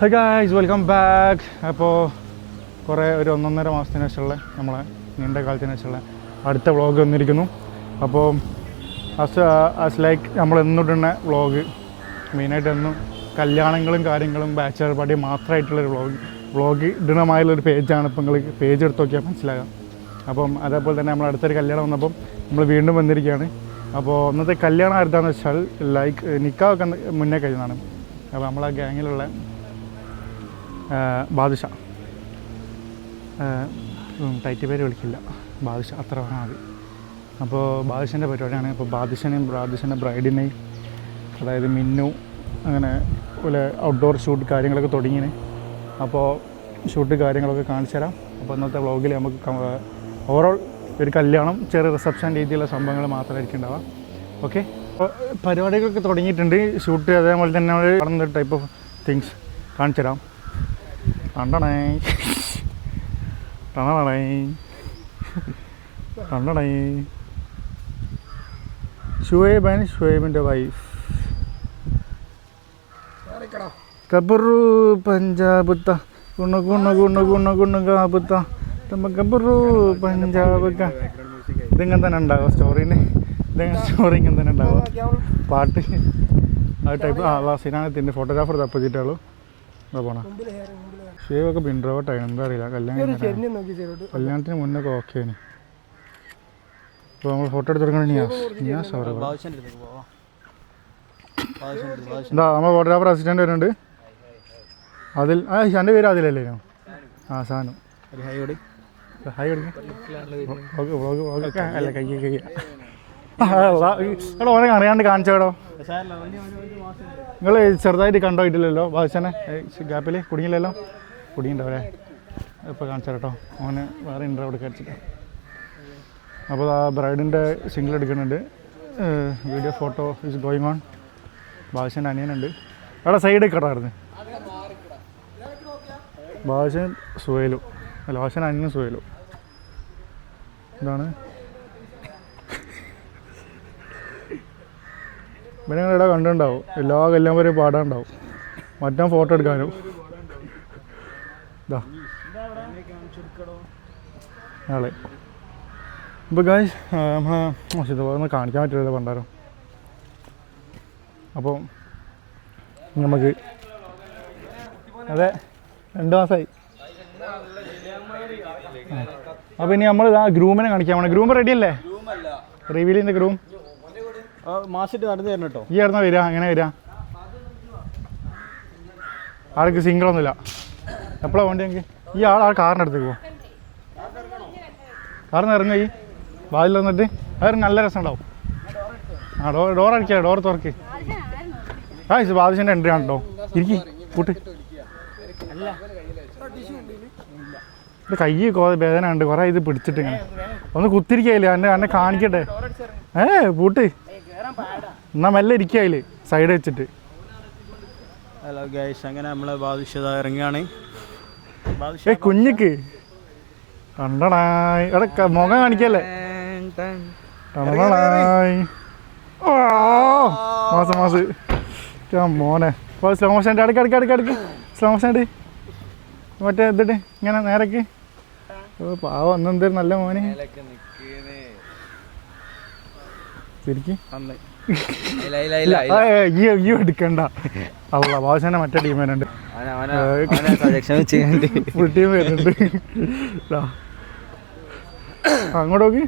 High guys, welcome back. അപ്പോൾ ഒരു 1.5 മാസത്തിന് ശേഷമുള്ള നമ്മളെ നീണ്ട കാലത്തിന് ശേഷമുള്ള അടുത്ത വ്ളോഗ് വന്നിരിക്കുന്നു. അപ്പോൾ ആസ് ലൈക്ക് നമ്മൾ എന്നിടുന്ന വ്ളോഗ് മെയിനായിട്ട് എന്നും കല്യാണങ്ങളും കാര്യങ്ങളും ബാച്ചലർ പാർട്ടി മാത്രമായിട്ടുള്ളൊരു വ്ളോഗ് ഇടണമായുള്ളൊരു പേജാണ്. ഇപ്പോൾ നിങ്ങൾ പേജ് എടുത്ത് നോക്കിയാൽ മനസ്സിലാകാം. അപ്പം അതേപോലെ തന്നെ നമ്മൾ അടുത്തൊരു കല്യാണം വന്നപ്പം നമ്മൾ വീണ്ടും വന്നിരിക്കുകയാണ്. അപ്പോൾ ഇന്നത്തെ കല്യാണം ആരുതാണെന്ന് വെച്ചാൽ ലൈക്ക് നിക്കാഹൊക്കെ മുന്നേ കഴിഞ്ഞതാണ്. അപ്പോൾ നമ്മളെ ഗ്യാങ്ങിലുള്ള ബാദുഷ, ടൈറ്റ് പേര് വിളിക്കില്ല, ബാദുഷ അത്ര പറഞ്ഞാൽ മതി. അപ്പോൾ ബാദുഷൻ്റെ പരിപാടിയാണ്. അപ്പോൾ ബാദുഷൻ്റെ ബ്രൈഡിനെയും അതായത് മിന്നു അങ്ങനെ പോലെ ഔട്ട്ഡോർ ഷൂട്ട് കാര്യങ്ങളൊക്കെ തുടങ്ങിയാണ്. അപ്പോൾ ഷൂട്ട് കാര്യങ്ങളൊക്കെ കാണിച്ചു തരാം. അപ്പോൾ ഇന്നത്തെ വ്ളോഗിൽ നമുക്ക് ഓവറോൾ ഒരു കല്യാണം ചെറിയ റിസപ്ഷൻ രീതിയിലുള്ള സംഭവങ്ങൾ മാത്രമായിരിക്കും ഉണ്ടാവുക. ഓക്കെ, അപ്പോൾ പരിപാടികളൊക്കെ തുടങ്ങിയിട്ടുണ്ട്. ഷൂട്ട് അതേപോലെ തന്നെ കാണുന്ന ടൈപ്പ് ഓഫ് തിങ്സ് കാണിച്ചു തരാം. കണ്ടണേ ഷുഹൈബിൻ്റെ വൈഫ് കബറു പഞ്ചാബുത്ത ഗുണ ഗുണ ഗുണ ഗുണ ഗുണ കാബുത്ത കബറു പഞ്ചാബ്. ഇതിങ്ങനെ തന്നെ ഉണ്ടാവുക സ്റ്റോറീന്, സ്റ്റോറി ഇങ്ങനെ തന്നെ ഉണ്ടാവുക. പാട്ട് ആ ടൈപ്പ് സിനാനത്തിൻ്റെ ഫോട്ടോഗ്രാഫർ തപ്പിച്ചിട്ടുള്ളൂ. അതാ പോണ ഷേവൊക്കെ പിൻഡ്രോട്ടാണ്, എന്താ അറിയില്ല. കല്യാണത്തിന് മുന്നൊക്കെ ഓക്കെയാണ്. ഇപ്പോൾ നമ്മൾ ഫോട്ടോ എടുത്തെടുക്കണ സോറി എന്താ നമ്മൾ ഫോട്ടോഗ്രാഫർ അസിസ്റ്റൻ്റ് വരുന്നുണ്ട്. അതിൽ എൻ്റെ പേര് അതിലല്ലേ? സാനു ഹായ് അല്ല എടാ ഓനെ അറിയാണ്ട് കാണിച്ചോടോ. നിങ്ങൾ ചെറുതായിട്ട് കണ്ടോയിട്ടില്ലല്ലോ ബാദുഷനെ ഗ്യാപ്പിൽ കുടുങ്ങിയില്ലല്ലോ? കുടുങ്ങിയിട്ടുണ്ടാവല്ലേ? ഇപ്പോൾ കാണിച്ചാൽ കേട്ടോ. ഓന് വേറെ ഇൻ്റർവ്യൂ എടുക്കാൻ വെച്ചിട്ട്. അപ്പോൾ ആ ബ്രൈഡിൻ്റെ സിംഗിൾ എടുക്കുന്നുണ്ട്. Video photo is going on. ബാദുഷൻ്റെ അനിയനുണ്ട്. അവിടെ സൈഡ് കടായിരുന്നു. ബാദുഷൻ സുഹൈലും അല്ല, ബാദുഷൻ്റെ അനിയനും സുഹൈലും. ഇതാണ് പിന്നെ ഞങ്ങൾ ഇവിടെ കണ്ടിട്ടുണ്ടാവും. എല്ലാ കല്യാണം പാടാനുണ്ടാവും. മറ്റേ ഫോട്ടോ എടുക്കാനും ഇതാ നാളെ. ഇപ്പോൾ ഗായ്സ് നമ്മളെ കാണിക്കാൻ പറ്റില്ല പണ്ടാരം. അപ്പോൾ നമുക്ക് അതെ 2 മാസമായി. അപ്പോൾ ഇനി നമ്മൾ ആ ഗ്രൂമിനെ കാണിക്കാൻ വേണം. ഗ്രൂം റെഡി അല്ലേ? റിവീൽ ചെയ്യുന്ന ഗ്രൂം മാസിട്ട് നടന്നു തരണം കേട്ടോ. ഈ ആയിരുന്ന വരിക? എങ്ങനെ വരിക? ആൾക്ക് സിംഗിളൊന്നുമില്ല. എപ്പോഴാണ് വേണ്ടി ഞങ്ങൾക്ക്? ഈ ആൾ കാറിൻ്റെ അടുത്തേക്ക് പോകും. കാറിന് ഇറങ്ങുക. ഈ വാതിൽ വന്നിട്ട് അത് നല്ല രസം ഉണ്ടാവും. ഡോർ അടിക്കുക, ഡോർ തുറക്ക്. ബാദുഷൻ്റെ എൻട്രി ആണ് കേട്ടോ. ഇരിക്കി കൂട്ട്. ഇത് കൈ വേദന ഉണ്ട്, കുറേ ഇത് പിടിച്ചിട്ട് ഇങ്ങനെ ഒന്ന് കുത്തിരിക്കയില്ലേ? എന്നെ കാണിക്കട്ടെ. പൂട്ട് എന്നാ മെല്ലെ ഇരിക്കുക അതിൽ സൈഡ് വെച്ചിട്ട്. ഹലോ ഗൈസ്, അങ്ങനെ നമ്മളെ ബാദുഷ ഇറങ്ങുകയാണ്. കുഞ്ഞിക്ക് കണ്ടണായി എടാ മുഖം കാണിക്കല്ലേ? കണ്ടണായി മാസം മോനെ. സ്ലോ മോഷൻ അടുക്ക് സ്ലോ മോഷൻ മറ്റേ ഇതിട്ട് ഇങ്ങനെ നേരക്ക്. പാവം അന്നെന്തൊരു നല്ല മോനെ. ശരിക്കും ഈ എടുക്കണ്ട. അല്ല ബാദുഷൻ്റെ മറ്റേ ടീം വരുന്നുണ്ട്, ഫുൾ ടീം വരുന്നുണ്ട്. അങ്ങോട്ട് നോക്കി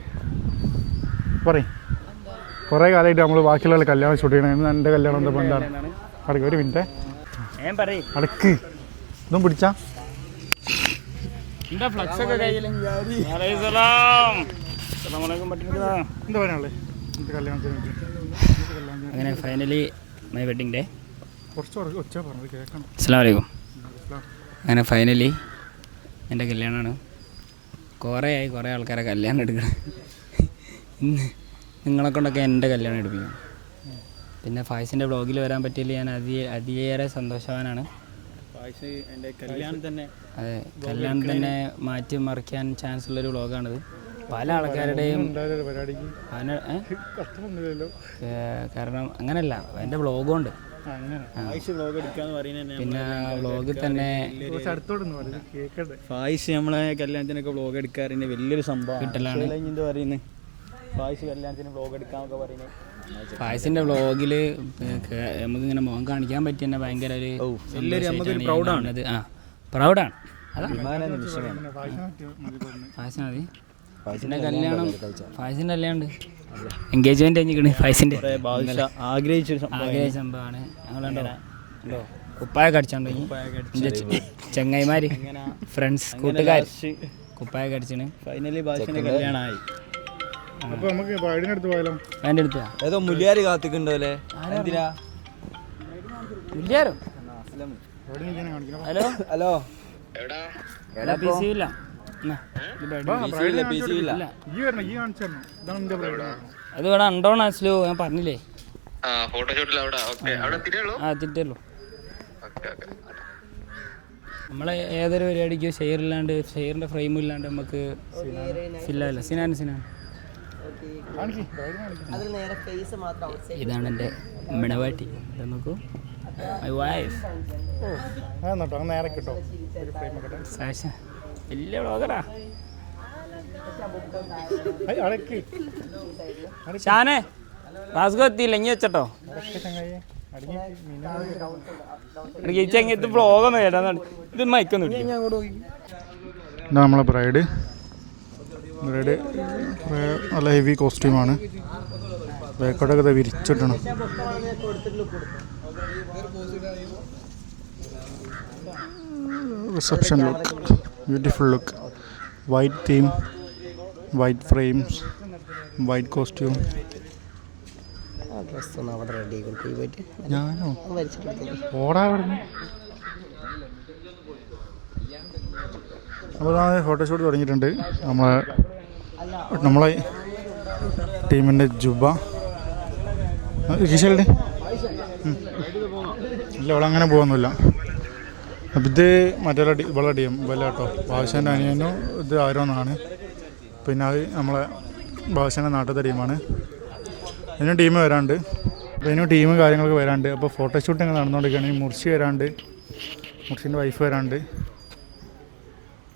പറയും. കുറേ കാലമായിട്ട് നമ്മൾ ബാക്കിയുള്ള കല്യാണം ഷൂട്ട് ചെയ്യണം. എൻ്റെ കല്യാണം എന്താ പണ്ടാണ്. അടക്ക് ഒരു മിനിറ്റ് അടക്ക്. ഇതും പിടിച്ചാ എന്താ പറയാനുള്ളത്? അങ്ങനെ ഫൈനലി മൈ വെഡിങ് ഡേ. അസ്സലാമു അലൈക്കും. അങ്ങനെ ഫൈനലി എൻ്റെ കല്യാണമാണ്. കുറേ ആൾക്കാരെ കല്യാണം എടുക്കണം. ഇന്ന് നിങ്ങളെ കൊണ്ടൊക്കെ എൻ്റെ കല്യാണം എടുപ്പിക്കും. പിന്നെ ഫായ്സിൻ്റെ വ്ളോഗിൽ വരാൻ പറ്റിയില്ല. ഞാൻ അതിയേറെ സന്തോഷവാനാണ്. എൻ്റെ കല്യാണം തന്നെ അതെ, കല്യാണം തന്നെ മാറ്റി മറിക്കാൻ ചാൻസ് ഉള്ളൊരു വ്ളോഗാണിത്. പല ആൾക്കാരുടെയും കാരണം അങ്ങനെയല്ല, എൻ്റെ വ്ളോഗും ഉണ്ട്. പിന്നെ വ്ളോഗിൽ തന്നെ ഫായിസ് നമ്മളെ കല്യാണത്തിനൊക്കെ വ്ളോഗ് എടുക്കാറുണ്ട്, വലിയൊരു സംഭവം കിട്ടലാണ്. എന്താ പറയുന്നത്, ഫായിസ് കല്യാണത്തിന് വ്ളോഗ് എടുക്കാന്നൊക്കെ പറയുന്നത്. ഫായിസിൻ്റെ വ്ളോഗിൽ നമുക്കിങ്ങനെ മുഖം കാണിക്കാൻ പറ്റി തന്നെ ഭയങ്കര ഒരു നമുക്കൊരു പ്രൗഡാണ്. ആ പ്രൗഡാണ്. ഫായിസിൻ്റെ കല്യാണം ഉണ്ട്, എൻഗേജ്മെന്റ് കഴിഞ്ഞിരിക്കണ് ഫായിസിൻ്റെ. ആഗ്രഹിച്ച സംഭവമാണ്. ഞങ്ങളുണ്ടോ കുപ്പായ കടിച്ചോണ്ട് ചെങ്ങായിമാര് ഫ്രണ്ട്സ് കൂട്ടുകാർ കുപ്പായ കടിച്ചാണ്. ഫൈനലി ഭാഷന്റെ കല്യാണമായി. അപ്പൊ നമുക്ക് ബ്രൈഡിനെ അടുത്ത് പോയാലോ? അതിൻ്റെ അടുത്താ ഏതോ മുല്യാര് കാത്തിക്കുണ്ടോ അല്ലേ? എന്തിനാ? ഇല്ലാരോ? ഹലോ ഹലോ ബിസിയില്ല. അത് ഇവിടെ ഉണ്ടോന്ന് അസ്ലു ഞാൻ പറഞ്ഞില്ലേ. തിട്ടുള്ളൂ. നമ്മളെ ഏതൊരു പരിപാടിക്കും ഷെയറില്ലാണ്ട് ഷെയറിൻ്റെ ഫ്രെയിം ഇല്ലാണ്ട് നമുക്ക് സില്ല സിനാൻ ഇതാണ് എൻ്റെ മിണവാട്ടി. നോക്കൂ മൈ വൈഫ്. നേരെ കിട്ടോ വലിയ വ്ളോഗറാ. ഷാനെ വാസ്കോ എത്തിയില്ല, ഇനി വെച്ചട്ടോ. ഇത് വ്ളോഗൊന്നും കേട്ടാ, ഇത് മൈക്കൊന്നും നമ്മളെ ബ്രൈഡ് നല്ല ഹെവി കോസ്റ്റ്യൂമാണ്. ബാക്കോട്ടൊക്കെ വിരിച്ചിട്ടണം. Reception look, beautiful look, white theme, white frames, white costume. ഞാനോ ഓടാ പറഞ്ഞു. അപ്പോൾ ഫോട്ടോഷൂട്ട് തുടങ്ങിയിട്ടുണ്ട്. നമ്മളെ ടീമിൻ്റെ ജുബ കിഷലിൻ്റെ ഇല്ല, ഇവിടെ അങ്ങനെ പോകുന്നില്ല. അപ്പം ഇത് മറ്റൊരു ഇവളെ ടീം ഇവല്ല കേട്ടോ, ബാദുഷാൻ്റെ അനിയനും ഇത് ആരോന്നാണ്. പിന്നെ അത് നമ്മളെ ബാദുഷാൻ്റെ നാട്ടിലത്തെ ടീമാണ്. ഇതിനും ടീം വരാണ്ട്, അപ്പോൾ ഇതിനും ടീം കാര്യങ്ങളൊക്കെ വരാണ്ട്. അപ്പോൾ ഫോട്ടോഷൂട്ട് ഇങ്ങനെ നടന്നുകൊണ്ടിരിക്കുകയാണ്. മുർഷി വരാണ്ട്, മുർഷിൻ്റെ വൈഫ് വരാണ്ട്.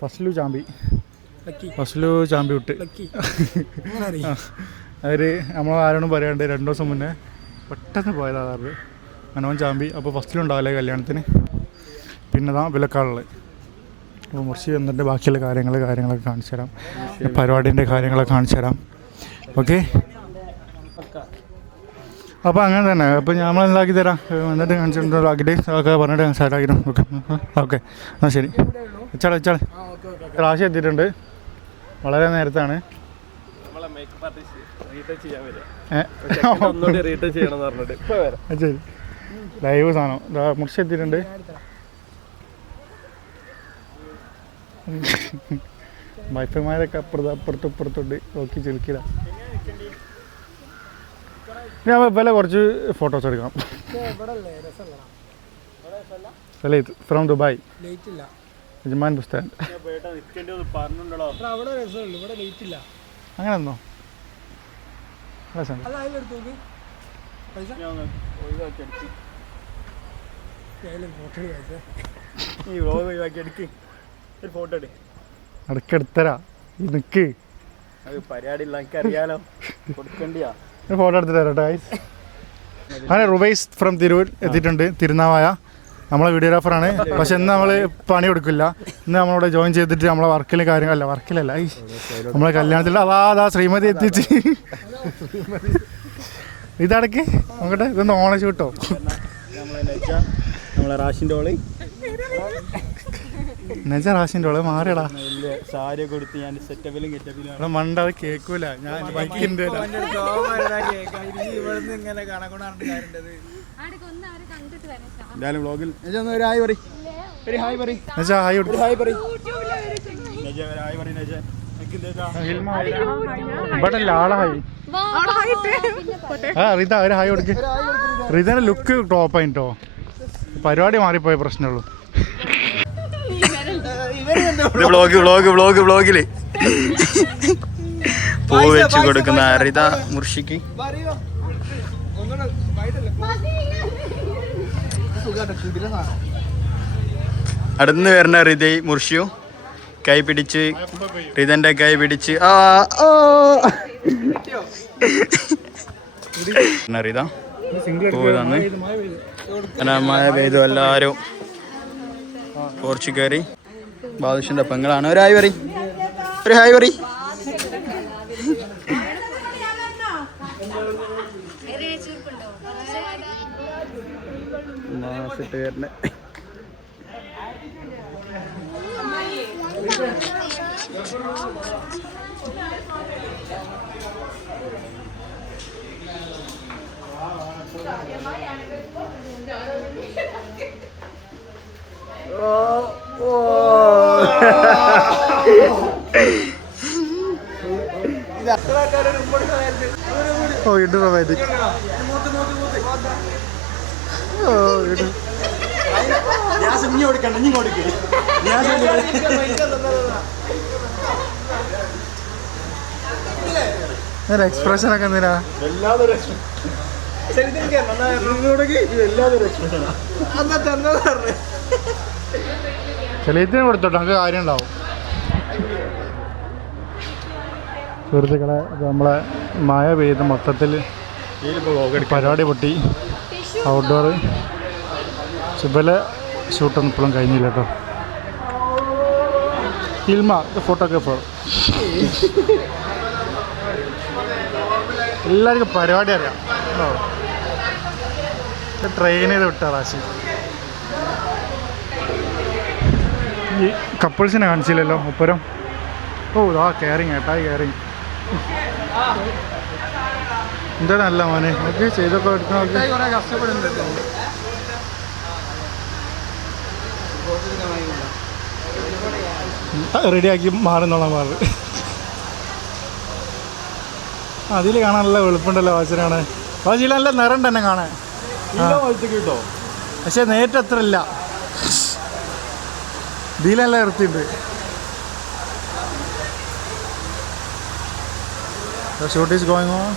ഫസ്ലു ചാമ്പി വിട്ട് അവർ നമ്മൾ ആരോടും പറയാണ്ട് 2 ദിവസം മുന്നേ പെട്ടെന്ന് പോയതാണ് മനോൻ ചാമ്പി. അപ്പോൾ ഫസ്റ്റിലുണ്ടാവില്ലേ കല്യാണത്തിന്. പിന്നെ വിലക്കാളുള്ളത്. അപ്പോൾ മുർഷി വന്നിട്ട് ബാക്കിയുള്ള കാര്യങ്ങളൊക്കെ കാണിച്ചു തരാം. പരിപാടീൻ്റെ കാര്യങ്ങളൊക്കെ കാണിച്ചു തരാം. ഓക്കെ, അപ്പോൾ അങ്ങനെ തന്നെ. അപ്പോൾ നമ്മൾ എന്താക്കി തരാം, എന്നിട്ട് കാണിച്ചിട്ടുണ്ടാക്കിയിട്ട് ഒക്കെ പറഞ്ഞിട്ട് സെറ്റാക്കിയിട്ടും. ഓക്കെ എന്നാൽ ശരി. വെച്ചാളെ റാശി എത്തിയിട്ടുണ്ട്. വളരെ നേരത്താണ്. ശരി, ലൈവ് സാധനം മുറിച്ച് എത്തിയിട്ടുണ്ട്. വൈഫൈമാരൊക്കെ അപ്പുറത്തോട്ട് നോക്കി ചിരിക്കില്ല. ഞാൻ വില കുറച്ച് ഫോട്ടോസ് എടുക്കാം. സലീത്ത് ഫ്രം ദുബായ്, യജമാൻ പുസ്തകം. അങ്ങനെ ഒന്നോ അടുക്കെടുത്തരാ നിക്ക് പരിപാടി ഫോട്ടോ എടുത്തിട്ട് തരാം ഗൈസ്. അങ്ങനെ റുബൈസ് ഫ്രം തിരൂർ എത്തിയിട്ടുണ്ട്, തിരുനാവായ. നമ്മളെ വീഡിയോഗ്രാഫറാണ്. പക്ഷെ ഇന്ന് നമ്മൾ പണി കൊടുക്കില്ല. ഇന്ന് നമ്മളിവിടെ ജോയിൻ ചെയ്തിട്ട് നമ്മളെ വർക്കിലല്ല നമ്മളെ കല്യാണത്തിൽ അതാ ശ്രീമതി എത്തിച്ച്. ഇതടക്ക് നോക്കട്ടെ, ഇതൊന്ന് ഓണ ഷൂട്ടോ. നമ്മളെ റാഷിൻ്റെ ഓള് റാഷിൻ്റെ ഓള് മാറിയടാ. സാരി കൊടുത്ത് ഞാൻ സെറ്റപ്പിലും കെറ്റപ്പിലും മണ്ട അത് കേൾക്കൂല. ഞാൻ ബൈക്കിൻ്റെ എന്തായാലും വ്ളോഗിൽ ഒരു ഹായ് പറയും, ഒരു ഹായ് പറയും, ഹായ് ഒരു ഹായ് പറയും. ഇവിടെ ആളായി. റിത ഒരു ഹായ് കൊടുക്ക്. റിതയുടെ ലുക്ക് ടോപ്പായിട്ടോ, പരിപാടി മാറിപ്പോയ പ്രശ്നമുള്ളൂ. വ്ളോഗില് പൂ വെച്ച് കൊടുക്കുന്ന റിത മുർഷിക്ക്. അടുന്ന് വരുന്ന ഹൃദയ് മുർഷിയു കൈ പിടിച്ച് ഹൃദയന്റെ കൈ പിടിച്ച് ഹൃദ പോയതാന്ന് മഴ പെയ്തു. എല്ലാവരും പോർച്ചു കയറി. ബാദുഷിന്റെ പെങ്ങളാണ്. ഒരു ഹായ് പറ. എക്സ്പ്രഷൻ ഒക്കെ എന്തിനാ? ചെലത്തിന് കൊടുത്തോട്ടെ, നമുക്ക് കാര്യം ഉണ്ടാവും. സുഹൃത്തുക്കളെ, നമ്മളെ മഴ പെയ്ത് മൊത്തത്തിൽ പരിപാടി പൊട്ടി. ഔട്ട്ഡോർ ശുഭലെ ഷൂട്ടൊന്നും ഇപ്പോഴും കഴിഞ്ഞില്ല കേട്ടോ. ഇൽമ ഫോട്ടോഗ്രാഫർ. എല്ലാവർക്കും പരിപാടി അറിയാം. ട്രെയിൻ ചെയ്ത് വിട്ടാ റാശി. ഈ കപ്പിൾസിനെ കാണിച്ചില്ലല്ലോ ഒപ്പരം. Caring ഏട്ടായി caring. എന്താ നല്ല മോനെ, നോക്കി ചെയ്തൊക്കെ എടുക്കാൻ കഷ്ടപ്പെടുന്നുണ്ട്. റെഡിയാക്കി മാറുന്നോളാം മാറ്. അതിൽ കാണാൻ നല്ല വെളുപ്പുണ്ടല്ലോ വാച്ചിനാണ്. വാച്ചിൽ നല്ല നിറം തന്നെ കാണാൻ. കിട്ടോ പക്ഷെ നേരിട്ട് അത്ര ഇല്ല. ഇതിലെല്ലാം ഇറത്തിണ്ട്. Shoot is going on.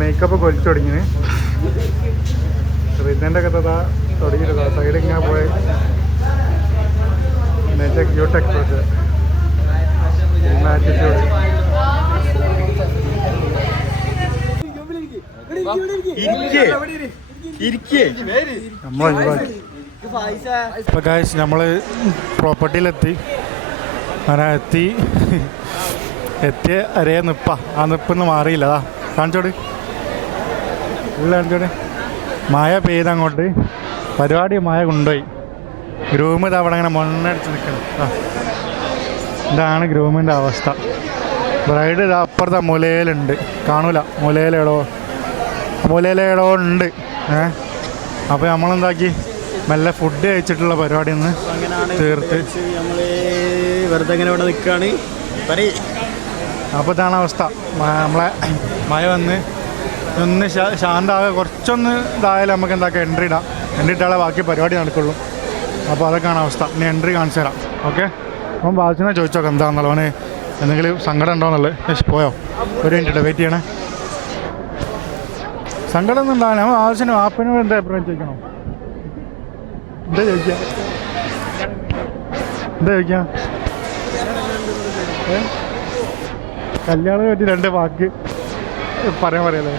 Makeup കൊലിച്ചു തുടങ്ങിന്. റിതൻ്റെ കഥ തുടങ്ങിയില്ല. സൈഡ് ഇങ്ങനെ പോയ ക്യൂട്ട് എക്സ്പ്രഷൻ, ആറ്റിറ്റ്യൂഡ്. ഇപ്പൊ ഗായ്സ് നമ്മള് പ്രോപ്പർട്ടിയിലെത്തി. അങ്ങനെ എത്തിയ അരേ നിപ്പ. ആ നിപ്പൊന്നും മാറിയില്ല. അതാ കാണിച്ചോട്, ഉള്ള കാണിച്ചോട്. മഴ പെയ്തങ്ങോട്ട് പരിപാടി മഴ കൊണ്ടുപോയി. ഗ്രൂമ് അവിടെ അങ്ങനെ മണ്ണടിച്ച് നിൽക്കണം. ഇതാണ് ഗ്രൂമിൻ്റെ അവസ്ഥ. ബ്രൈഡ് ഇത് അപ്പുറത്തെ മുലയിലുണ്ട്, കാണൂല. മുലയിലേടോ ഉണ്ട്. അപ്പോൾ നമ്മളെന്താക്കി നല്ല ഫുഡ് കഴിച്ചിട്ടുള്ള പരിപാടി ഒന്ന് തീർത്ത് വെറുതെ ഇങ്ങനെ ഇവിടെ നിൽക്കുകയാണ്. അപ്പോൾ ഇതാണ് അവസ്ഥ. നമ്മളെ മഴ വന്ന് ഒന്ന് ശാന്താകെ കുറച്ചൊന്ന് ഇതായാലും നമുക്ക് എന്താക്കാം എൻട്രി ഇട്ടാലേ ബാക്കി പരിപാടി നടക്കുള്ളൂ. അപ്പോൾ അതൊക്കെയാണ് അവസ്ഥ. ഇനി എൻട്രി കാണിച്ചു തരാം. ഓക്കെ, അപ്പം ബാധിച്ചിനെ ചോദിച്ചോക്കാം എന്താണെന്നുള്ളത്. അവന് എന്തെങ്കിലും സങ്കടം ഉണ്ടോയെന്നുള്ളത്. പോയോ? ഒരു മിനിറ്റ് വെയിറ്റ് ചെയ്യണേ. സങ്കടം ഒന്നും ഉണ്ടാവില്ല. നമ്മൾ ആവശ്യത്തിന് വാപ്പനും എന്താ അഭിപ്രായം ചോദിക്കണോ? എന്താ ചോദിക്കാം? കല്യാണം പറ്റി 2 വാക്ക് പറയാല്ലേ?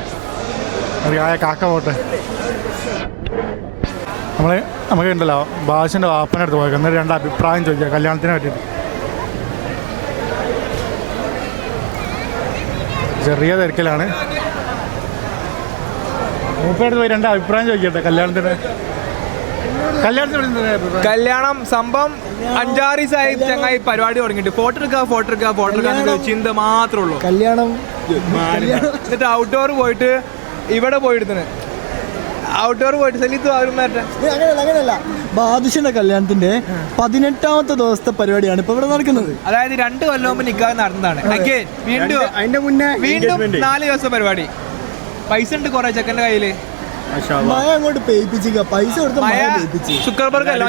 അത് കാക്ക പോട്ടെ. നമുക്ക് ഉണ്ടല്ലോ ബാസിൻ്റെ വാപ്പൻ്റെ അടുത്ത് പോയേക്കാം. എന്നിട്ട് 2 അഭിപ്രായം ചോദിക്കാം കല്യാണത്തിനെ പറ്റിയിട്ട്. ചെറിയ തിരക്കിലാണ്. മൂപ്പയുടെ പോയി 2 അഭിപ്രായം ചോദിക്കട്ടെ കല്യാണത്തിന്. കല്യാണം സംഭവം 5-6 ദിവസമായി ചങ്ങായി പരിപാടി തുടങ്ങിയിട്ട്. ഫോട്ടോ എടുക്കുക ചിന്ത മാത്രമേ ഉള്ളൂ. കല്യാണം എന്നിട്ട് ഔട്ട്ഡോർ പോയിട്ട് ഇവിടെ പോയിടുത്തിന്. ഔട്ട്ഡോർ പോയിട്ട് സലീത്ത് അങ്ങനെയല്ല. ബാദുഷിന്റെ കല്യാണത്തിന്റെ 18ാമത്തെ ദിവസത്തെ പരിപാടിയാണ് ഇപ്പൊ ഇവിടെ നടക്കുന്നത്. അതായത് 2 കൊല്ലം മുമ്പ് നിക്കാഹ് നടന്നതാണ്. വീണ്ടും 4 ദിവസത്തെ പരിപാടി. പൈസ ഉണ്ട് കുറെ ചെക്കൻ്റെ കയ്യില്. മഴ അങ്ങോട്ട് പേയിപ്പിച്ചിക്ക പൈസ കൊടുത്ത് മഴ പേയിപ്പിച്ച് ശുക്രബർഗ് അല്ല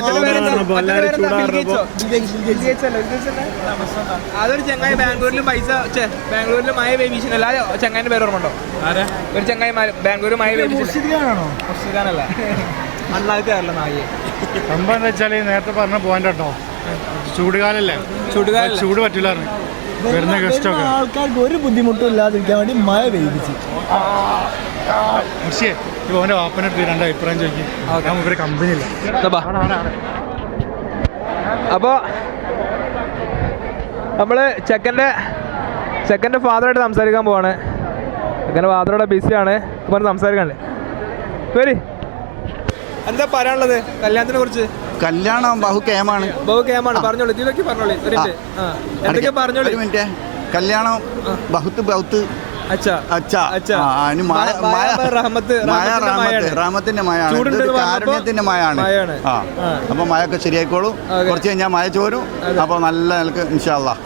അതൊരു ചങ്ങായി ബാംഗ്ലൂരിലും ബാംഗ്ലൂരിൽ മഴ പേയിപ്പിച്ചില്ല ചങ്ങായിന്റെ പേര് ഓർമ്മ ഉണ്ടോ? ഒരു ചങ്ങായി ബാംഗ്ലൂർ മഴ പേയിപ്പിച്ചില്ലാണോ? മുർഷിദാനല്ല, അണ്ണാക്കാരല്ല നായി. സംഭവം എന്താ വെച്ചാൽ നേരത്തെ പറഞ്ഞ പോയിന്റ് കേട്ടോ, ചൂടുകാലല്ലേ, ചൂട് പറ്റില്ലായിരുന്നു വരുന്ന ഗസ്റ്റൊക്കെ. ആൾക്കാർക്ക് ഒരു ബുദ്ധിമുട്ടും ഇല്ലാതിരിക്കാൻ വേണ്ടി മഴ പെയ്യിപ്പിച്ച്. പക്ഷേ ഇപ്പോൾ അവൻ്റെ വാപ്പനെടുത്ത് രണ്ട് അഭിപ്രായം ചോദിക്കും. ഞാൻ ഇവരെ കമ്പനിയില്ല. അപ്പോൾ നമ്മൾ ചെക്കൻ്റെ ഫാദറായിട്ട് സംസാരിക്കാൻ പോവാണ്. ചെക്കൻ്റെ ഫാദറോടെ ബിസിയാണ്, ഇപ്പം സംസാരിക്കാനല്ലേ. വരി, എന്താ പറയാനുള്ളത് കല്യാണത്തിനെ കുറിച്ച്? കല്യാണം ബഹുകേമാണ്. പറഞ്ഞോളൂ, ഇതിലൊക്കെ പറഞ്ഞോളൂ. എന്തൊക്കെ പറഞ്ഞോളൂ. ഒരു മിനിറ്റ്. കല്യാണം ബഹുത്ത് റഹ്മത്തിന്റെ മഴയാണ്, കാരുണ്യത്തിന്റെ മഴയാണ്. അപ്പൊ മഴയൊക്കെ ശരിയായിക്കോളും. കുറച്ച് കഴിഞ്ഞാൽ മഴ ചോരും. അപ്പൊ നല്ല നിലക്ക് ഇൻഷാ അല്ലാഹ്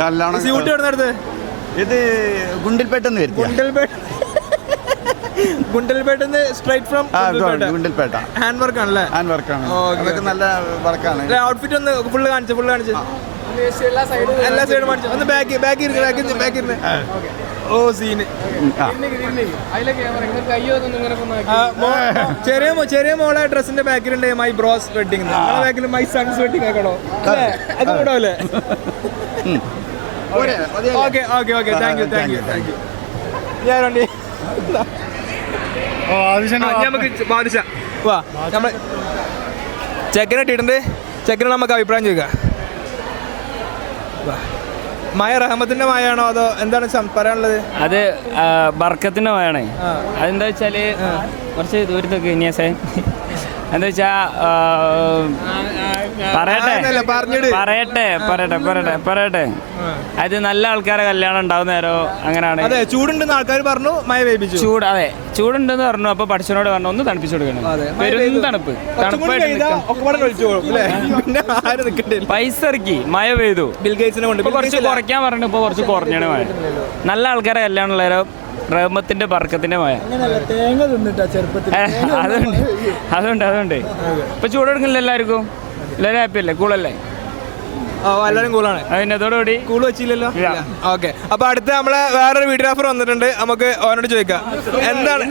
കല്യാണം. ഇത് ഗുണ്ടിൽപേട്ടെന്ന് വരുത്തി. ഗുണ്ടൽപേട്ടന്ന് സ്ട്രൈറ്റ് ഫ്രം ഗുണ്ടിൽപേട്ട. ഹാൻഡ് വർക്ക് ആണല്ലേ? ഹാൻഡ് വർക്കാണ്, അതൊക്കെ നല്ല വർക്കാണ്. ഔട്ട്ഫിറ്റ് ഒന്ന് ഫുള്ള് കാണിച്ചു എല്ലാ സൈഡും കാണിച്ചു. ഒന്ന് ബാക്കി ഓ സീന്. ചെറിയ മോളെ ഡ്രസ്സിന്റെ ബാക്കിലുണ്ട് മൈ ബ്രോസ് വെഡിങ്, ബാക്കിൽ മൈ സൺസ് വെഡിങ് ആക്കണോ? അത് കൂടാവല്ലേ? Okay thank you. ഞാൻ വണ്ടി നമുക്ക് ബാധിച്ച വാ, നമ്മൾ ചെക്കനെ ഇട്ടിട്ടുണ്ട്. ചെക്കനോട് നമുക്ക് അഭിപ്രായം ചോദിക്കാം. മഴ റഹ്മത്തിന്റെ മഴയാണോ അതോ എന്താണ് പറയാനുള്ളത്? അത് ബർക്കത്തിന്റെ മഴയാണ്. അതെന്താ വെച്ചാല് കുറച്ച് ദൂരത്തൊക്കെ ഇനിയാസേ എന്താ വെച്ചാ പറയട്ടെ അത് നല്ല ആൾക്കാരെ കല്യാണം ഉണ്ടാവുന്ന നേരോ അങ്ങനെയാണ്. അതെ, ചൂടുണ്ടെന്ന് ആൾക്കാർ പറഞ്ഞു, മഴ പെയ്യിപ്പിച്ചു. അതെ, ചൂടുണ്ടെന്ന് പറഞ്ഞു. അപ്പൊ പഠിച്ചനോട് പറഞ്ഞു ഒന്ന് തണുപ്പിച്ചു കൊടുക്കണം. തണുപ്പ് പൈസ ഇറക്കി മഴ പെയ്തു. ബിൽഗേറ്റ്സിനെ കൊണ്ട് കുറച്ച് കുറയ്ക്കാൻ പറഞ്ഞു. ഇപ്പൊ കുറച്ച് കുറഞ്ഞാണ് മഴ. നല്ല ആൾക്കാരെ കല്യാണം ഉള്ളവരോ റഹ്മത്തിന്റെ ബർക്കത്തിന്റെ മഴ. അതുണ്ട്. ഇപ്പൊ ചൂടെടുക്കില്ല എല്ലാവർക്കും. എല്ലാവരും ഹാപ്പി അല്ലേ? കൂളല്ലേ? എല്ലാവരും കൂളാണ്. അതിനോടുകൂടി കൂള് വെച്ചില്ലല്ലോ. ഓക്കെ, അപ്പൊ അടുത്ത നമ്മളെ വേറൊരു വീഡിയോഗ്രാഫർ വന്നിട്ടുണ്ട്. നമുക്ക് അവനോട് ചോദിക്കാം എന്താണ്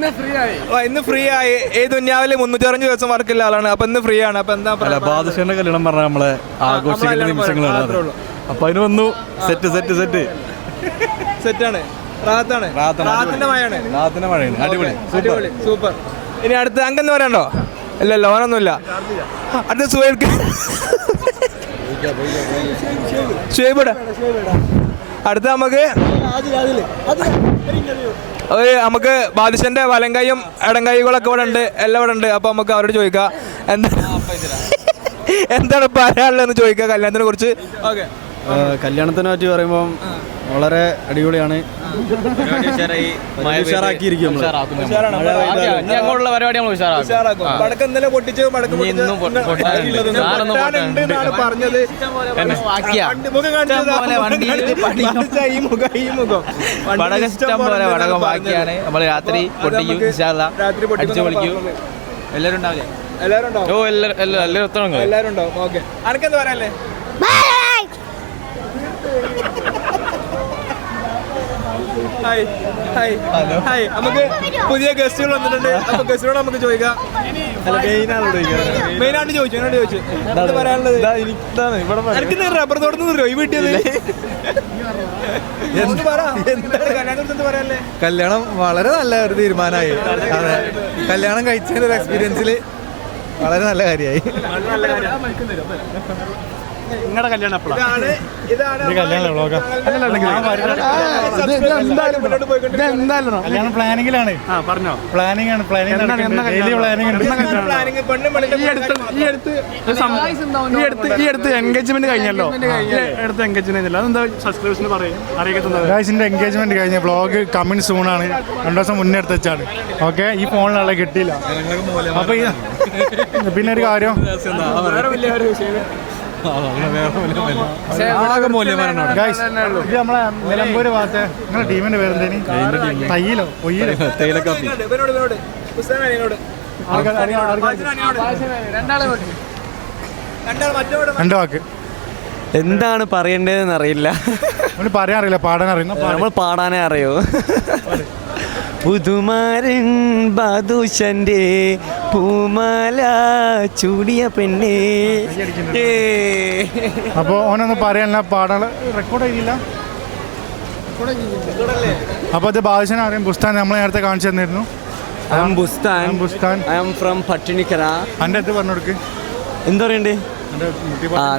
ഇന്ന് ഫ്രീ ആയി. ഈ ദുനിയാവില് 365 ദിവസം വർക്കുള്ള ആളാണ്. അപ്പൊ ഇന്ന് ഫ്രീ ആണ്. അപ്പൊ എന്താ ബാദുഷന്റെ കല്യാണം പറഞ്ഞാൽ നമ്മളെ ആഘോഷിക്കുന്ന നിമിഷങ്ങളാണ്. അപ്പൊ അതിന് വന്നു. സെറ്റാണ്. റാത്തിന്റെ മഴയാണ്. അടിപൊളി, സൂപ്പർ. ഇനി അടുത്ത് അങ്കെന്ന് പറയണ്ടോ? ഇല്ലല്ലോ, ഓനൊന്നുമില്ല. അടുത്ത ഷുഹൈബ്. അടുത്ത നമുക്ക് ബാദുഷന്റെ വലങ്കൈയും ഇടങ്കൈകളൊക്കെ ഇവിടെ ഉണ്ട്, എല്ലാം ഇവിടെ ഉണ്ട്. അപ്പൊ നമുക്ക് അവരോട് ചോദിക്കാം എന്താണ് പറയാനുള്ളതെന്ന് ചോദിക്കാം കല്യാണത്തിനെ കുറിച്ച്. ഓക്കെ, കല്യാണത്തിനെ പറ്റി പറയുമ്പോൾ വളരെ അടിപൊളിയാണ്. ഞങ്ങളുള്ള പരിപാടി നമ്മൾ ഉഷാറാക്കും. പടക്കം ഇന്നലെ പൊട്ടിച്ചു. പറഞ്ഞത് രാത്രി അടിച്ചു പൊളിക്കൂ. എല്ലാവരും ഉണ്ടാവില്ലേ? എല്ലാവരും ഉണ്ടാവും. ഓക്കെ, അനക്കെന്താ പറയാല്ലേ? ഹായ്. നമുക്ക് പുതിയ ഗസ്റ്റുകൾ വന്നിട്ടുണ്ട്. അപ്പൊ ഗസ്റ്റിനോട് നമുക്ക് ചോദിക്കാം. മെയിനായിട്ട് ചോദിച്ചു എന്താ പറയാനുള്ളത്? എനിക്ക് റബ്ബർ തോട്ടം ഈ വീട്ടിൽ കല്യാണം വളരെ നല്ല ഒരു തീരുമാനമായി. അതെ, കല്യാണം കഴിച്ചതിന്റെ ഒരു എക്സ്പീരിയൻസിൽ വളരെ നല്ല കാര്യമായി. നിങ്ങളുടെ കല്യാണം ഇതാണ് കല്യാണം പ്ലാനിങ്ങിലാണ്. പറഞ്ഞോ, പ്ലാനിങ് ആണ്. ഈ അടുത്ത് എൻഗേജ്മെന്റ് കഴിഞ്ഞല്ലോ. അതെന്താ സബ്സ്ക്രൈബേഴ്സിന് അറിയിക്കുന്നത്? എൻഗേജ്മെന്റ് കഴിഞ്ഞ വ്ളോഗ് കമ്മിങ് സൂണാണ്. 2 ദിവസം മുന്നേ എടുത്ത് വെച്ചാണ്. ഓക്കെ, ഈ ഫോണിലുള്ള കിട്ടിയില്ല. അപ്പൊ പിന്നെ ഒരു കാര്യം, Guys, ഇത് നമ്മളെ നിലമ്പൂര് ഭാഗത്തെ നിങ്ങളുടെ ടീമിന്റെ പേരെന്തേനി? തയ്യിലോ കൊയ്യിലോ? രണ്ട് വാക്ക്. എന്താണ് പറയേണ്ടതെന്ന് അറിയില്ല. പറയാൻ അറിയില്ല, പാടാൻ അറിയുന്ന നമ്മൾ പാടാനേ അറിയോ. പുതുമാരൻ ബാദുഷന്റെ പൂമാല ചൂടിയ പെണ്ണേ. അപ്പോൾ ഓനൊന്നും പറയാനില്ല, പാടാൻ റെക്കോർഡ് ചെയ്യില്ല. അപ്പോൾ അത് ബാദുഷനെ അറിയാം. ബുസ്താൻ നമ്മൾ നേരത്തെ കാണിച്ചു തന്നിരുന്നു. Bustan I am from Pattinikkara. എൻ്റെ അടുത്ത് പറഞ്ഞു കൊടുക്ക്. എന്താ പറയണ്ടേ?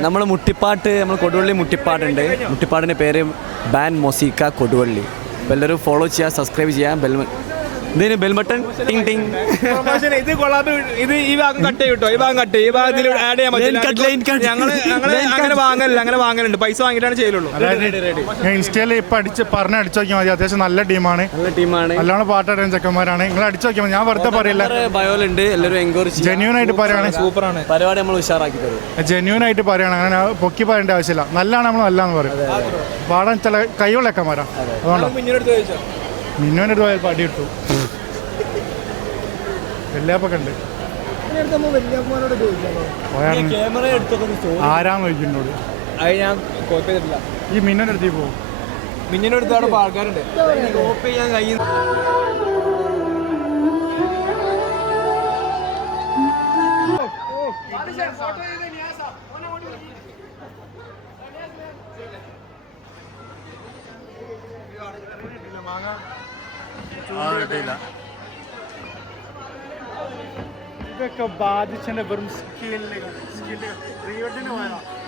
നമ്മൾ മുട്ടിപ്പാട്ട്, നമ്മൾ കൊടുവള്ളി മുട്ടിപ്പാട്ടുണ്ട്. മുട്ടിപ്പാട്ടിൻ്റെ പേര് ബാൻ മൊസീക്ക കൊടുവള്ളി. അപ്പോൾ എല്ലാവരും ഫോളോ ചെയ്യുക, സബ്സ്ക്രൈബ് ചെയ്യുക. ഇതിന് ബെൽ ബട്ടൺ ടിങ് ടിങ്. ഇത് കൊള്ളാതെ ഇത് ഈ ഭാഗം കട്ട് ചെയ്യട്ടോ, ഈ ഭാഗം കട്ട് ചെയ്യും, ഈ ഭാഗത്തിൽ ആഡ് ചെയ്യാൻ പറ്റില്ല. ഞങ്ങള് അങ്ങനെ വാങ്ങലുണ്ട്, പൈസ വാങ്ങിയിട്ടാണ് ചെയ്യലുള്ളൂ. ഞാൻ ഇൻസ്റ്റയിൽ ഇപ്പം അടിച്ചു നോക്കിയാൽ മതി. അത്യാവശ്യം നല്ല ടീമാണ്, നല്ലോണം പാട്ടറിയാൻ ചെക്കന്മാരാണ്. നിങ്ങൾ അടിച്ചു നോക്കിയാൽ മതി. ഞാൻ വെറുതെ പറയില്ല, ബയോലുണ്ട്. എല്ലാവരും എൻകറേജ്, ജെന്യൂൻ ആയിട്ട് പറയാണ്. സൂപ്പറാണ് പരിപാടി, നമ്മൾ ഉഷാറാക്കി തരും. ജെന്യൂൻ ആയിട്ട് പറയാണ്, അങ്ങനെ പൊക്കി പറയേണ്ട ആവശ്യമില്ല. നല്ലതാണ് നമ്മൾ നല്ലതെന്ന് പറയും. പാടാൻ ചില കൈയുള്ള ചെക്കന്മാരാ. അതുകൊണ്ടാണ് മിന്നുവിൻ്റെ അടുത്ത് പോയാൽ അടി കിട്ടും. വെല്ലാപ്പൊക്കെ ഉണ്ട്. ആരാന്ന് ചോദിക്കുന്നോട് അത് ഞാൻ കോപ്പി ചെയ്തിട്ടില്ല. ഈ മിന്നുവിൻ്റെ അടുത്തേക്ക് പോകും. മിന്നിൻ്റെ അടുത്ത് അവിടെ ആൾക്കാരുണ്ട്. കോപ്പി ചെയ്യാൻ കഴിയുന്ന ഇതൊക്കെ ബാധിച്ചതിൻ്റെ വെറും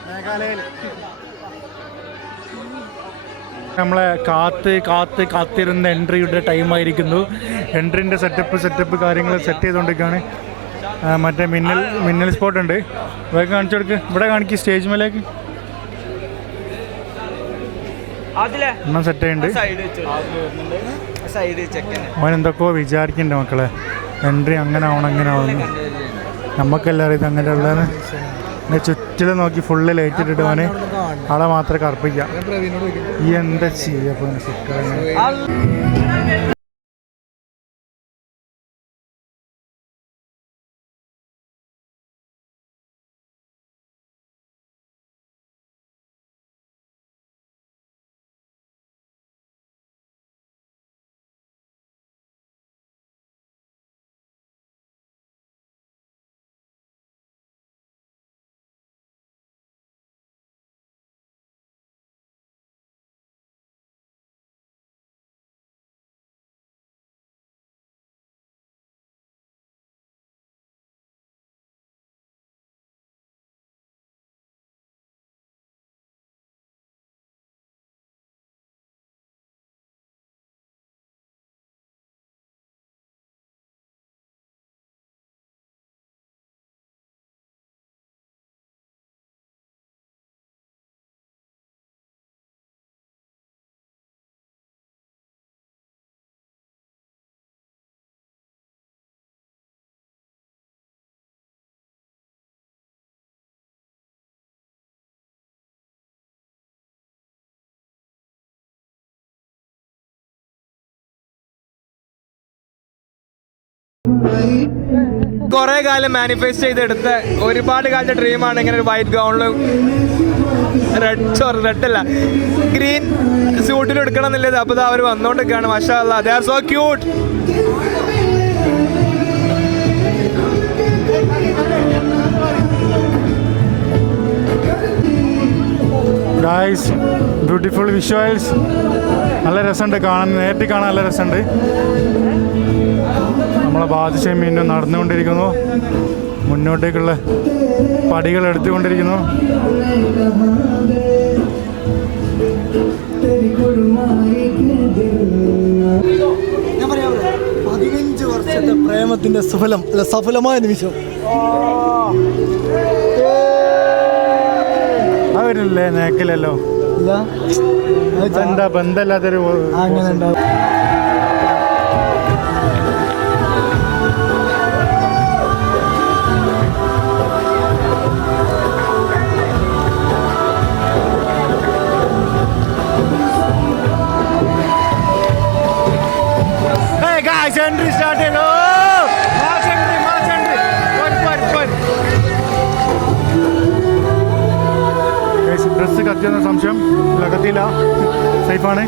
മേഘാലയയിൽ നമ്മളെ കാത്തിരുന്ന എൻട്രിയുടെ ടൈമായിരിക്കുന്നു. എൻട്രീൻ്റെ സെറ്റപ്പ് കാര്യങ്ങൾ സെറ്റ് ചെയ്തുകൊണ്ടിരിക്കുകയാണ്. മറ്റേ മിന്നൽ സ്പോട്ട് ഉണ്ട്, ഇതൊക്കെ കാണിച്ചു കൊടുക്ക്. ഇവിടെ കാണിക്കും സ്റ്റേജ് മേലേക്ക് എണ്ണം സെറ്റ് ചെയ്യുന്നുണ്ട്. അവൻ എന്തൊക്കെയോ വിചാരിക്കണ്ടേ മക്കളെ, എൻട്രി അങ്ങനെ ആവണം ഇങ്ങനെ ആവണം. നമുക്കെല്ലാം അറിയാം അങ്ങനെ ഉള്ളതെന്ന്. പിന്നെ ചുറ്റിലും നോക്കി ഫുള്ള് ലൈറ്റ് ഇട്ടിട്ട് അവന് ആളെ മാത്രമേ കറുപ്പിക്കാം. ഈ എന്താ ചെയ്യപ്പോൾ കുറെ കാലം മാനിഫെസ്റ്റ് ചെയ്തെടുത്ത ഒരുപാട് കാലത്തെ ഡ്രീമാണ് ഇങ്ങനെ ഒരു വൈറ്റ് ഗൗണിലും റെഡ് അല്ല ഗ്രീൻ സ്യൂട്ടിൽ എടുക്കണം എന്നുള്ളത്. അപ്പോൾ അവർ വന്നോണ്ടിരിക്കുകയാണ്. മാഷാ അല്ലാഹ്, they are so cute. Guys, beautiful visuals, നല്ല രസമുണ്ട് കാണാൻ, നേരിട്ട് കാണാൻ നല്ല രസമുണ്ട്. നമ്മളെ ബാദുഷയും മീനും നടന്നുകൊണ്ടിരിക്കുന്നു, മുന്നോട്ടേക്കുള്ള പടികൾ എടുത്തുകൊണ്ടിരിക്കുന്നു. ഞാൻ പറയാം, 15 വർഷത്തെ പ്രേമത്തിന്റെ സഫലമായ നിമിഷം. അവരില്ലേ നേക്കിലല്ലോ, എന്താ ബന്ധമില്ലാത്തൊരു അങ്ങനെ ഉണ്ടാവും. എൻട്രി സ്റ്റാർട്ട് ചെയ്തോ. Mass entry. ഡ്രസ്സ് കത്തിയെന്ന സംശയം. ഇല്ല, കത്തിയില്ല, സേഫാണ്.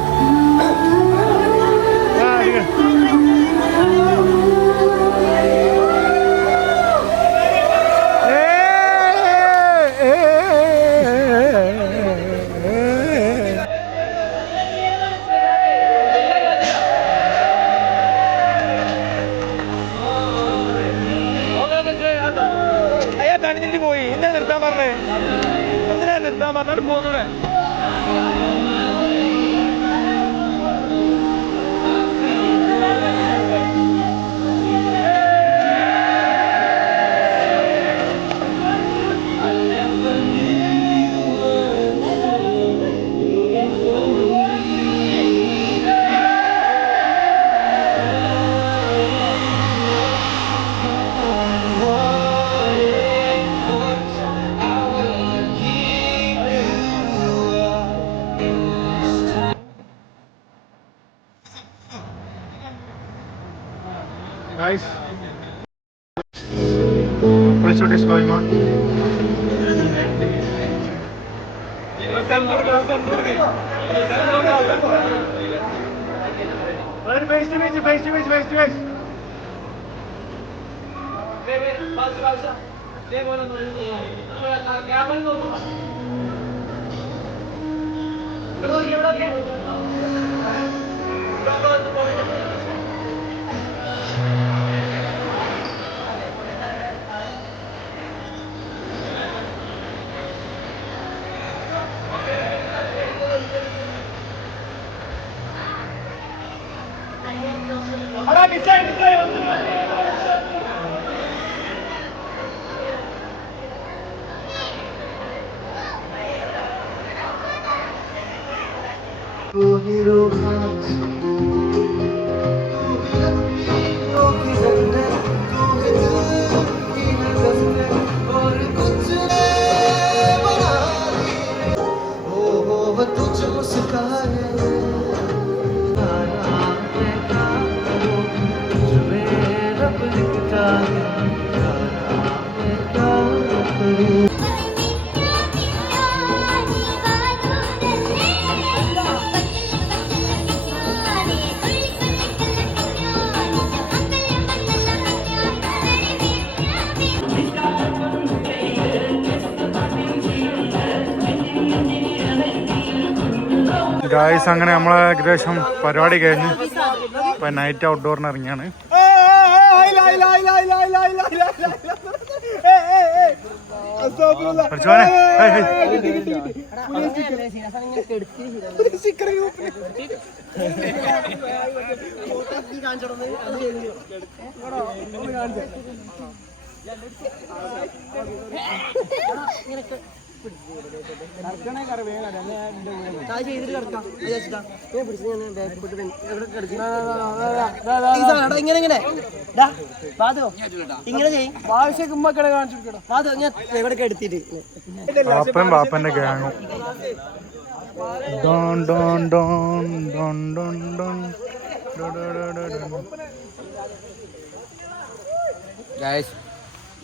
പോയി എന്നെ നിർത്താൻ പറഞ്ഞേ, എന്തിനാ നിർത്താൻ പറഞ്ഞിട്ട് പോകുന്നൂടെ? Guys, police shoot is going on. Face to face. Guys, അങ്ങനെ നമ്മളെ ഏകദേശം പരിപാടി കഴിഞ്ഞ് ഇപ്പം നൈറ്റ് ഔട്ട്ഡോറിന് ഇറങ്ങിയാണ്. ബാപ്പന്റെ ഗ്യാങ്ങും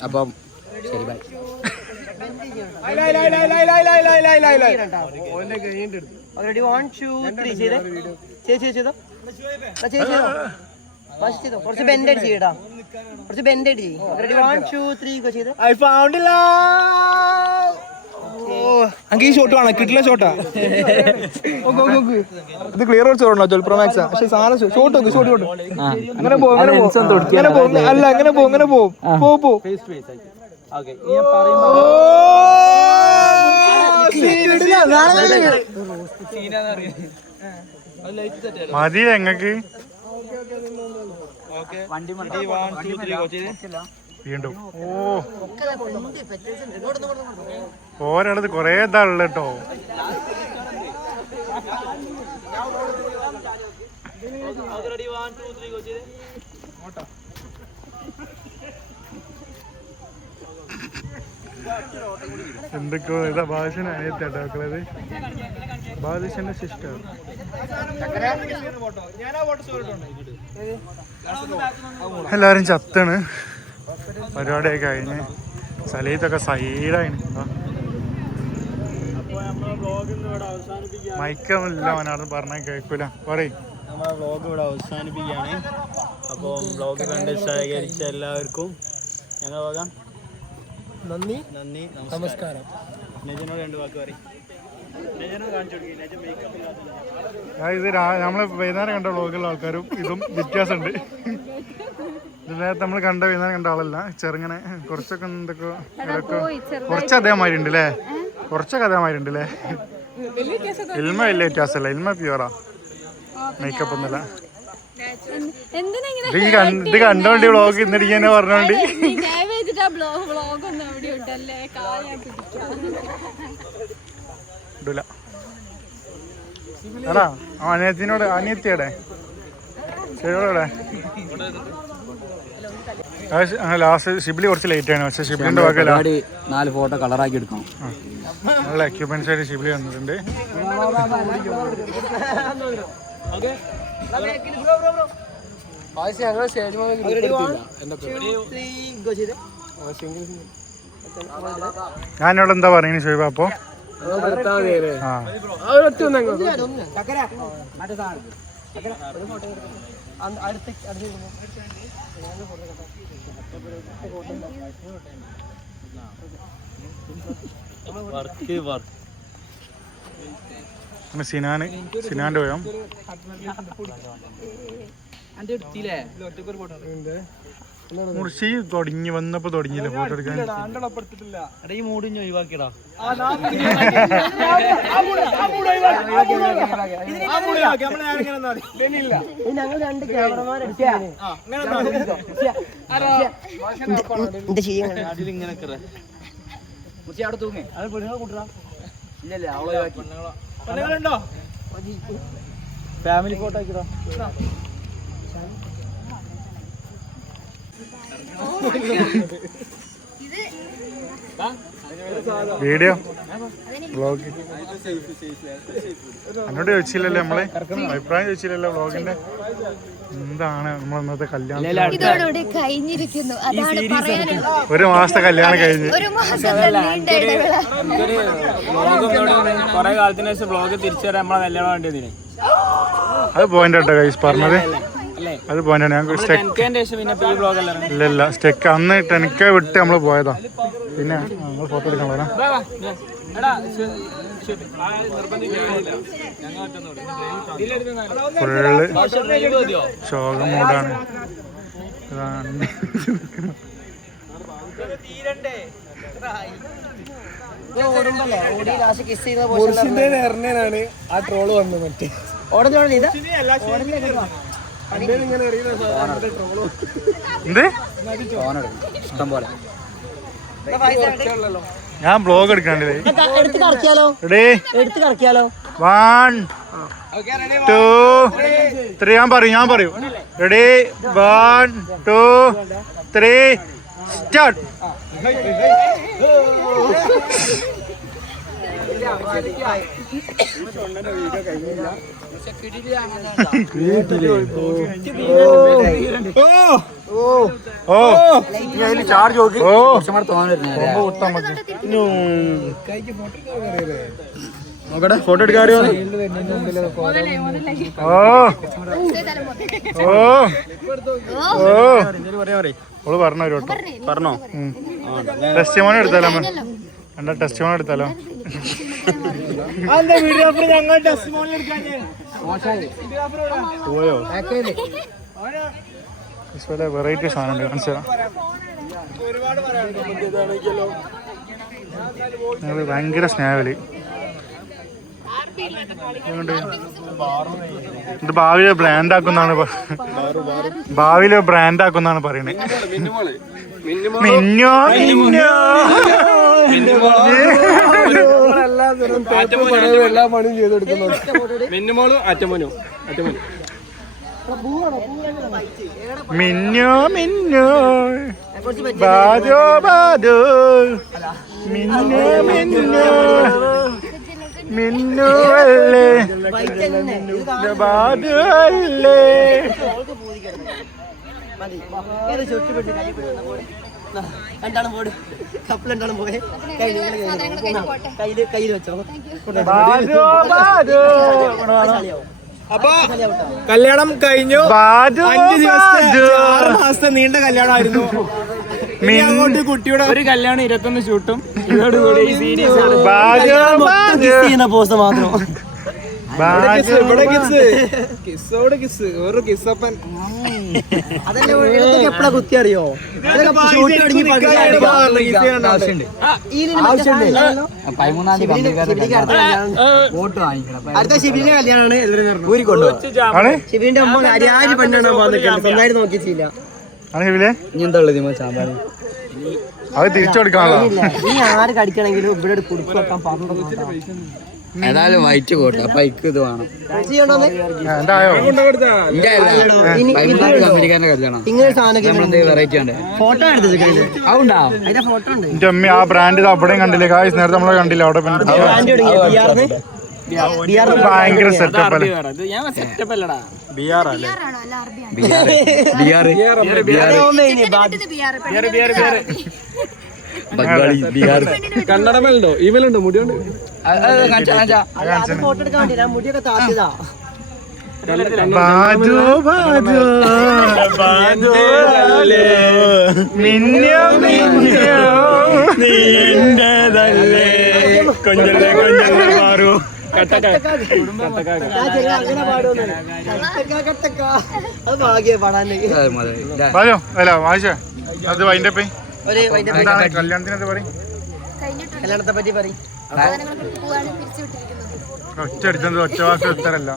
അപ്പം ശരി, ബൈ. കുറച്ച് ബെൻഡ് അടിച്ച് ചെയ്യടാ, കുറച്ച് ബെൻഡ് അടിച്ച് ചെയ്യും. 1 2 3 ചെയ്ത് ഐ ഫൗണ്ട് ലവ്. അങ്കി ഈ ഷോട്ട് വേണം, കിട്ടില്ല ഷോട്ടാ. ഇത് ക്ലിയർ ഷോട്ടോ 12 Pro Max, പക്ഷെ സാധനം ഷോട്ട് നോക്ക്, ഷോട്ട് അങ്ങനെ പോകും, അല്ല അങ്ങനെ പോകും. മതി ഞങ്ങക്ക് വീണ്ടും. ഓരോടത്ത് കൊറേ ഇതാണല്ലോ കേട്ടോ. എന്തൊക്കെയോ ഇതാ ബാദുഷന് അനിയത്തിയാട്ടോ മക്കളത്. ബാദുഷന്റെ സിസ്റ്റർ. എല്ലാരും ചത്താണ്. പരിപാടിയൊക്കെ കഴിഞ്ഞ് സലീത്തൊക്കെ സൈഡായിന്. മൈക്കൊന്നുമില്ല അവനവിടെ പറഞ്ഞാൽ കേൾക്കൂല. പറയും നമ്മളെ വ്ളോഗ് ഇവിടെ അവസാനിപ്പിക്കുകയാണ്. അപ്പോൾ വ്ളോഗ് കണ്ട് സഹകരിച്ച എല്ലാവർക്കും ഞങ്ങൾ പോകാം. നന്ദി നന്ദി, നമസ്കാരം. നെജനോട് 2 വാക്ക് പറയും. ഇത് നമ്മള് വൈകുന്നേരം കണ്ട വ്ളോഗുള്ള ആൾക്കാരും ഇതും വ്യത്യാസമുണ്ട്. ഇത് നേരത്തെ നമ്മൾ കണ്ട വൈകുന്നേരം കണ്ട ആളല്ല, ചെറുങ്ങനെ കുറച്ചൊക്കെ എന്തൊക്കെയോ കുറച്ച് അതേമാതിരി ഉണ്ട് അല്ലേ, കുറച്ചൊക്കെ അതേമാതിരി ഉണ്ട് അല്ലേ. ഇൽമ വലിയ വ്യത്യാസമല്ല, ഇൽമ പ്യൂറാ, മേക്കപ്പ് ഒന്നുമില്ല. ഇത് കണ്ടോണ്ട് വ്ളോഗ് ഇന്നിരിക്കാനെ പറഞ്ഞോണ്ട് ഇടൂല. എടാ അനിയത്തിനോട്, അനിയത്തിയുടെ ശരിയോടെ ലാസ്റ്റ് ഷിബിലി കുറച്ച് ലേറ്റ് ആണ്. പക്ഷെ ഷിബിലിന്റെ ഭാഗമല്ല, 4 ഫോട്ടോ കളറാക്കി എടുക്കണം. നല്ല എക്യുപ്മെന്റ്സ് ആയിട്ട് ഷിബിലി വന്നിട്ടുണ്ട്. ഞാനിവിടെ എന്താ പറയുന്നത് ഷോയിബ? അപ്പൊ സിനാന്റെ പോയോ മുർഷി തുടങ്ങി വന്നപ്പോ തുടങ്ങിയില്ല ഫോട്ടോ എടുക്കാൻ. ഈ മൂഡ് ഒഴിവാക്കിയടാ. ഞങ്ങൾ 2 ക്യാമറമാൻ ഫാമിലി ഫോട്ടോ ആക്കിടാ. വീഡിയോ വ്ളോഗ് എന്നോട് ചോദിച്ചില്ലല്ലോ, നമ്മളെ അഭിപ്രായം ചോദിച്ചില്ലല്ലോ വ്ളോഗിന്റെ. എന്താണ് നമ്മൾ ഇന്നത്തെ കല്യാണം? ഇതോടുകൂടി കഴിഞ്ഞിരിക്കുന്നു. അതാണ് പറയാനുള്ളത്. 1 മാസത്തെ കല്യാണം കഴിഞ്ഞ് 1 മാസത്തെ നീണ്ട ഇടവേള. കൊറേ കാലത്തിന് ശേഷം വ്ളോഗ് തിരിച്ചു വരാൻ നമ്മളെ കല്യാണം വേണ്ടിയതിന്. അത് പോയിന്റ് കേട്ടോ ഗൈസ് പറഞ്ഞത്, അത് പോയിന്റാണ്. ഞാൻ ഇല്ല സ്റ്റെക്ക് അന്ന് 10K വിട്ട് നമ്മള് പോയതാ. പിന്നെ നമ്മൾ ഫോട്ടോ എടുക്കാൻ പോരാ. ഫുള്ള് ശോകം മൂടാണ്. ആ ട്രോള് വന്നു മറ്റേ ഇഷ്ടം പോലെ ഞാൻ ബ്ലോഗ് എടുക്കാണ്ടേ. എടുത്ത് കറക്കിയാലോ? 1 2 3 ഞാൻ പറയും. Ready 1 2 3 start. ഫോട്ടോ എടുക്കാറിയോ? ഓള് പറഞ്ഞോ ടെസ്റ്റ് മോനെ എടുത്താലോ? എന്താ ടെസ്റ്റ് മോനെ എടുത്താലോ? പോയോ? വെറൈറ്റി സാധനം ഉണ്ട്, കാണിച്ചു തരാം. ഞങ്ങള് ഭയങ്കര സ്നേഹവലി. ഇത് ഭാവിയിലെ ബ്രാൻഡ് ആക്കുന്നാണ് പറയുന്നത്. മിന്നോ എല്ലാ പണിയും ചെയ്തെടുക്കുന്നു. മിന്നുമോളും അറ്റമോനും മിന്നു മിന്നു ബാജോ ബാജോ മിന്നു മിന്നു മിന്നു അല്ലേ ബാജോ അല്ലേ. രണ്ടാളും പോട് കപ്പിൾ രണ്ടാളും പോയെ കയ്യിൽ വെച്ചോ. Bajo Bajo. അപ്പൊ കല്യാണം കഴിഞ്ഞു. 5 ദിവസത്തെ 6 മാസത്തെ നീണ്ട കല്യാണമായിരുന്നു. അങ്ങോട്ട് കുട്ടിയുടെ ഒരു കല്യാണം 21 ഷൂട്ടും ഇതോടുകൂടി ഈ സീരീസ് ചെയ്യുന്ന പോസ്റ്റ് മാത്രം. കിസ്സോട് കിസ് ഒരു കിസ്സപ്പൻ. അതല്ലേ എപ്പോഴാ കുത്തി അറിയോ? അടുത്ത ഷിബിലിന്റെ കല്യാണമാണ്. ഷിബിലിന്റെ അമ്മ അരിയാരി പെണ്ണാണ് സ്വന്തമായിട്ട് നോക്കിയിട്ടില്ല. അത് തിരിച്ചു കൊടുക്കാണല്ലോ. നീ ആര് കടിക്കണെങ്കിലും ഇവിടെ ഒരു കുടുക്ക് വെക്കാൻ പറഞ്ഞു. ഏതായാലും വൈറ്റ് കോട്ട് അപ്പൊ ഇത് വേണം. എന്തായോ ഇങ്ങനെ സാധനം വെറൈറ്റി ഉണ്ട്. ഫോട്ടോ എടുത്തത് അതുണ്ടാ അതിന്റെ ഫോട്ടോ ഉണ്ട്. എന്റെ അമ്മ ആ ബ്രാൻഡ് അവിടെയും കണ്ടില്ലേ കാശ്? നേരത്തെ നമ്മളെ കണ്ടില്ല അവിടെ ഭയങ്കര സെറ്റപ്പ് അല്ലേ? ഞാൻ സെറ്റപ്പ് അല്ലടാ. കന്നഡമേലുണ്ടോ? ഈമേലുണ്ടോ? മുടിയുണ്ട്. ഫോട്ടോ എടുക്കാൻ വേണ്ടി മുടിയൊക്കെ താത്തിയതാ. Bajo Bajo മിന്നോ മിന്നോ നിന്റേതല്ലേ കൊഞ്ചല്ലേ കൊഞ്ചല്ലേ മാറൂ. അത് ഭാഗ്യ പാടാൻ ബാജോ അല്ല വാശ അത് വൈൻഡ് അപ്പ്. എന്താണ് കല്യാണത്തിനത് പറയും? കല്യാണത്തെ പറ്റി പറയും. ഒറ്റ അടിച്ചത് ഒറ്റ വാക്ക് ഉത്തരല്ല.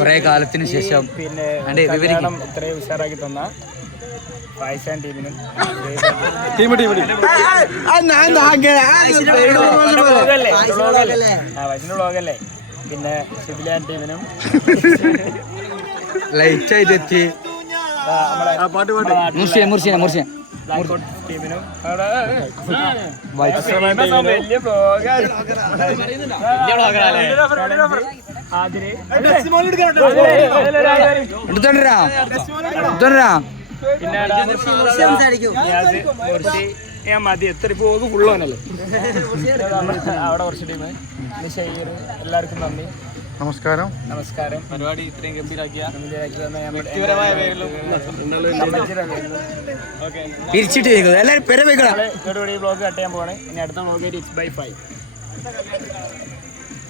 കുറെ കാലത്തിന് ശേഷം പിന്നെ ഇത്രയും ഉഷാറാക്കി തന്ന പായസാൻ ടീമിനും വ്ളോഗല്ലേ പിന്നെ ഷിബിലാൻ ടീമിനും ലൈറ്റ് ആയിട്ട് എത്തി ടീമിനും ഞാൻ മതി എത്ര പോകും ഫുള്ളോനല്ലേ അവിടെ കുറച്ച് ടീം. എല്ലാവർക്കും നന്ദി, നമസ്കാരം. നമസ്കാരം. പരിപാടി ഇത്രയും ഗംഭീരാക്കിയ പിരിച്ചിട്ട് എല്ലാവരും ബ്ലോഗ് കട്ട് ചെയ്യാൻ പോവാണ്. ഇനി അടുത്ത ബ്ലോഗ് 6/5.